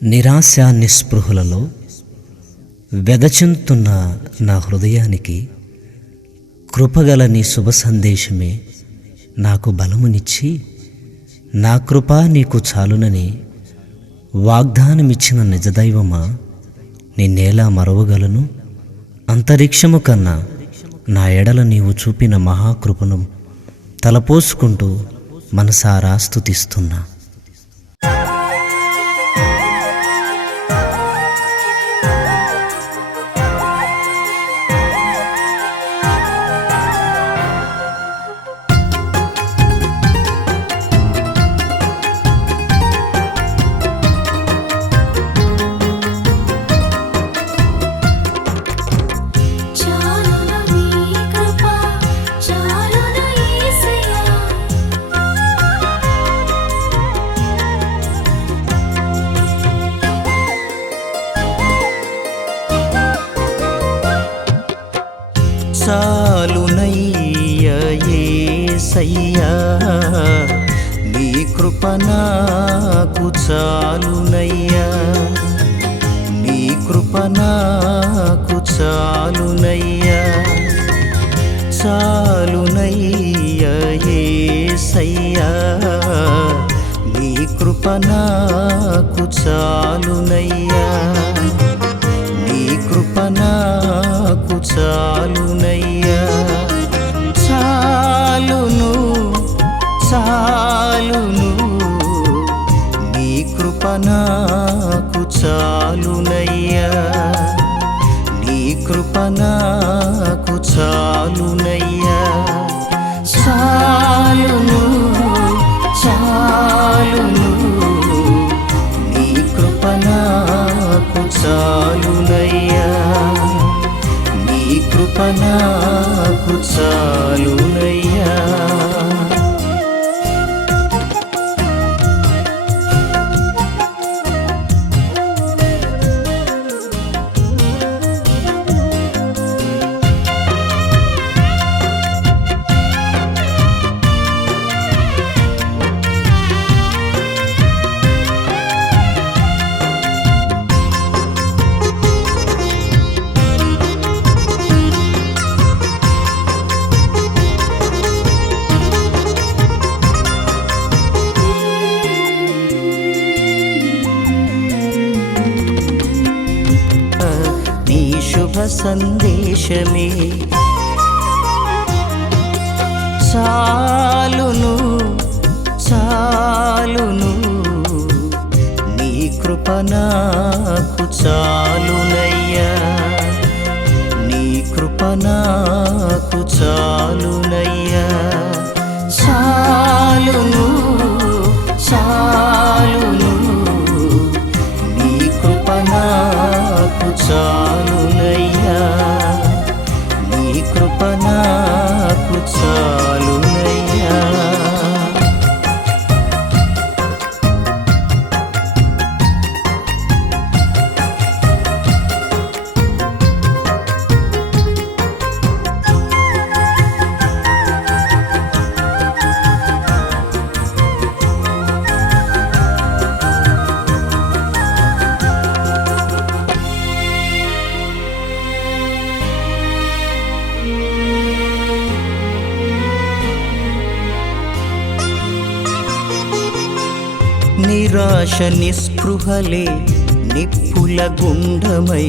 నిరాశ నిస్పృహలలో వెదచెందుతున్న నా హృదయానికి కృపగల నీ శుభ సందేశమే నాకు బలమునిచ్చి, నా కృప నీకు చాలునని వాగ్దానమిచ్చిన నిజదైవమా, నిన్నేలా మరవగలను? అంతరిక్షము కన్నా నా ఎడల నీవు చూపిన మహాకృపను తలపోసుకుంటూ మనసారా స్తుతిస్తున్నా. చాలునయ్యా యేసయ్యా, నీ కృప నాకు చాలునయ్యా, నీ కృప నాకు చాలునయ్యా. చాలునయ్యా యేసయ్యా, నీ కృప నాకు చాలునయ్యా, నీ కృప నాకు చాలునయ్యా. చాలును చాలును, నీ కృప నాకు చాలునయ్యా, నీ కృప నాకు చాలునయ్యా. చాలును చాలును, నీ కృప నాకు చాలునయ్యా, నీ కృప నాకు చాలునయ్యా. నీ శుభ సందేశమే చాలును చాలును, నీ కృప నాకు చాలునయ్యా, నీ కృప నాకు చాలునయ్యా. చాలును చాలును, నీ కృప నాకు చాలునయ్యా, నీ కృప నాకు చాలునయ్యా. నిరాశ నిస్పృహలే నిప్పుల గుండమై,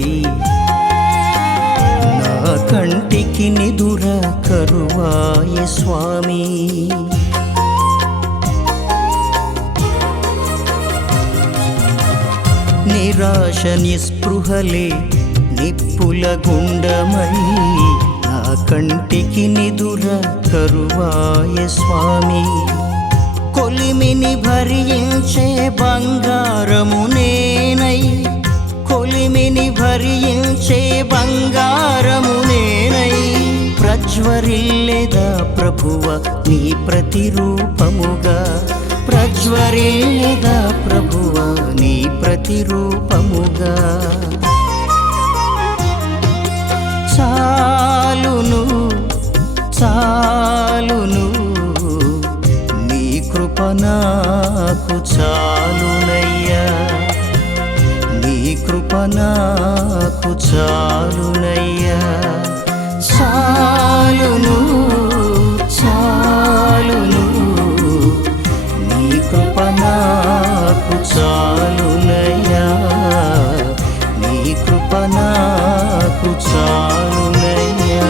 నా కంటికి నిదుర కరువాయ స్వామి. నిరాశ నిస్పృహలే నిప్పుల గుండమై, నా కంటికి నిదుర కరువాయ స్వామి. కొలిమిని భరించే బంగారము నేనై, కొలిమిని భరించే బంగారము నేనై, ప్రజ్వరిల్లెదా ప్రభువ నీ ప్రతిరూపముగా, ప్రజ్వరిల్లెదా ప్రభువ నీ ప్రతిరూపముగా. చాలును చాలును, నీ కృప నాకు చాలునయ్యా, నాకు చాలునయ్యా, చాలును చాలును, నీ కృప నాకు చాలునయ్యా, నీ కృప నాకు చాలునయ్యా.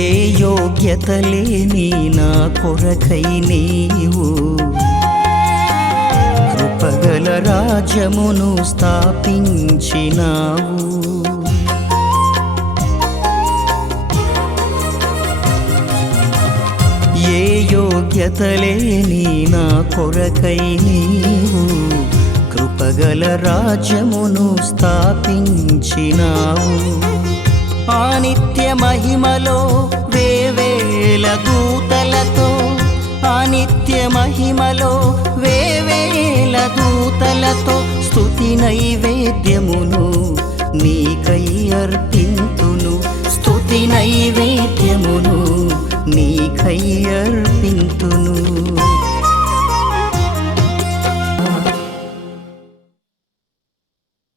ఏ యోగ్యత లేని నా కొరకై నీవు కృపగల రాజ్యమును స్థాపించినావు. ఏ యోగ్యత లేని నా కొరకై నీవు కృపగల రాజ్యమును స్థాపించినావు. ఆ నిత్య మహిమలో వేవేల దూతలతో, ఆ నిత్య మహిమలో వేవేల దూతలతో స్తుతి నైవేద్యమును నీకై అర్పింతును, స్తుతి నైవేద్యమును నీకై అర్పింతును.